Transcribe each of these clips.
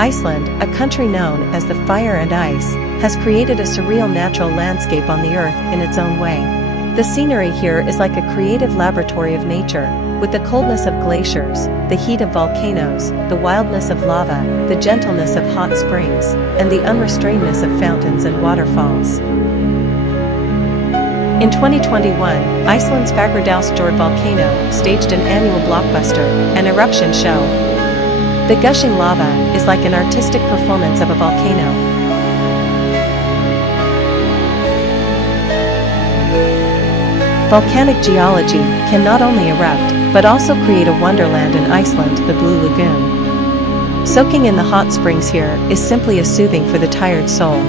Iceland, a country known as the Fire and Ice, has created a surreal natural landscape on the Earth in its own way. The scenery here is like a creative laboratory of nature, with the coldness of glaciers, the heat of volcanoes, the wildness of lava, the gentleness of hot springs, and the unrestrainedness of fountains and waterfalls. In 2021, Iceland's Fagradalsfjord volcano staged an annual blockbuster, an eruption show. The gushing lava is like an artistic performance of a volcano. Volcanic geology can not only erupt, but also create a wonderland in Iceland, the Blue Lagoon. Soaking in the hot springs here is simply as soothing for the tired soul.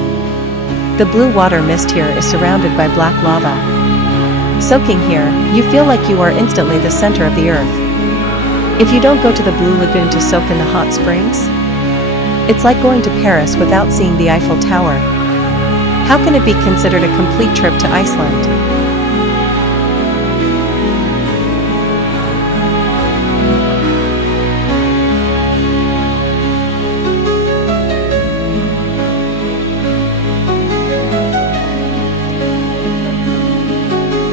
The blue water mist here is surrounded by black lava. Soaking here, you feel like you are instantly the center of the earth. If you don't go to the Blue Lagoon to soak in the hot springs, it's like going to Paris without seeing the Eiffel Tower. How can it be considered a complete trip to Iceland?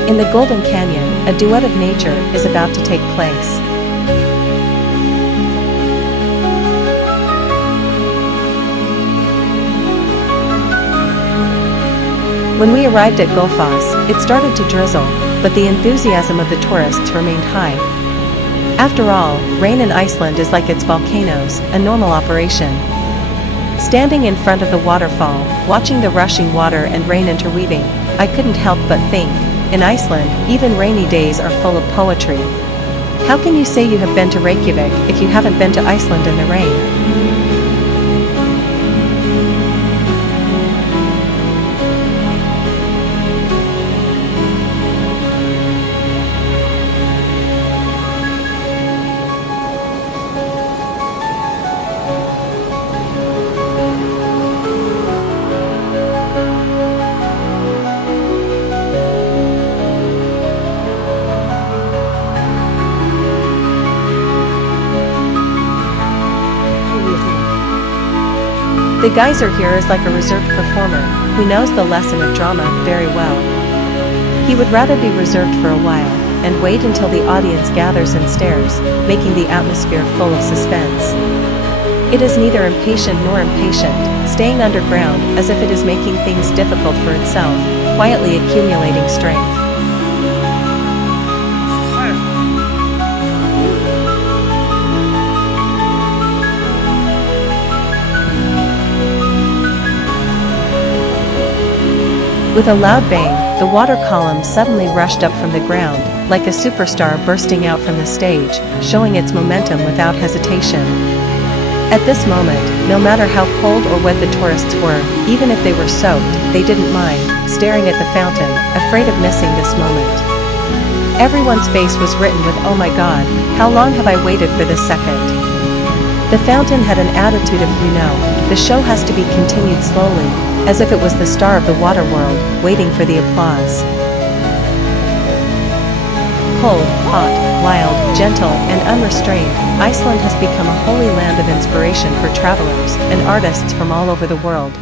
In the Golden Canyon, a duet of nature is about to take place. When we arrived at Gullfoss, it started to drizzle, but the enthusiasm of the tourists remained high. After all, rain in Iceland is like its volcanoes, a normal operation. Standing in front of the waterfall, watching the rushing water and rain interweaving, I couldn't help but think, in Iceland, even rainy days are full of poetry. How can you say you have been to Reykjavik if you haven't been to Iceland in the rain? The geyser here is like a reserved performer, who knows the lesson of drama very well. He would rather be reserved for a while, and wait until the audience gathers and stares, making the atmosphere full of suspense. It is neither impatient nor impatient, staying underground as if it is making things difficult for itself, quietly accumulating strength. With a loud bang, the water column suddenly rushed up from the ground, like a superstar bursting out from the stage, showing its momentum without hesitation. At this moment, no matter how cold or wet the tourists were, even if they were soaked, they didn't mind, staring at the fountain, afraid of missing this moment. Everyone's face was written with "Oh my God, how long have I waited for this second?" The fountain had an attitude of the show has to be continued slowly, as if it was the star of the water world, waiting for the applause. Cold, hot, wild, gentle, and unrestrained, Iceland has become a holy land of inspiration for travelers and artists from all over the world.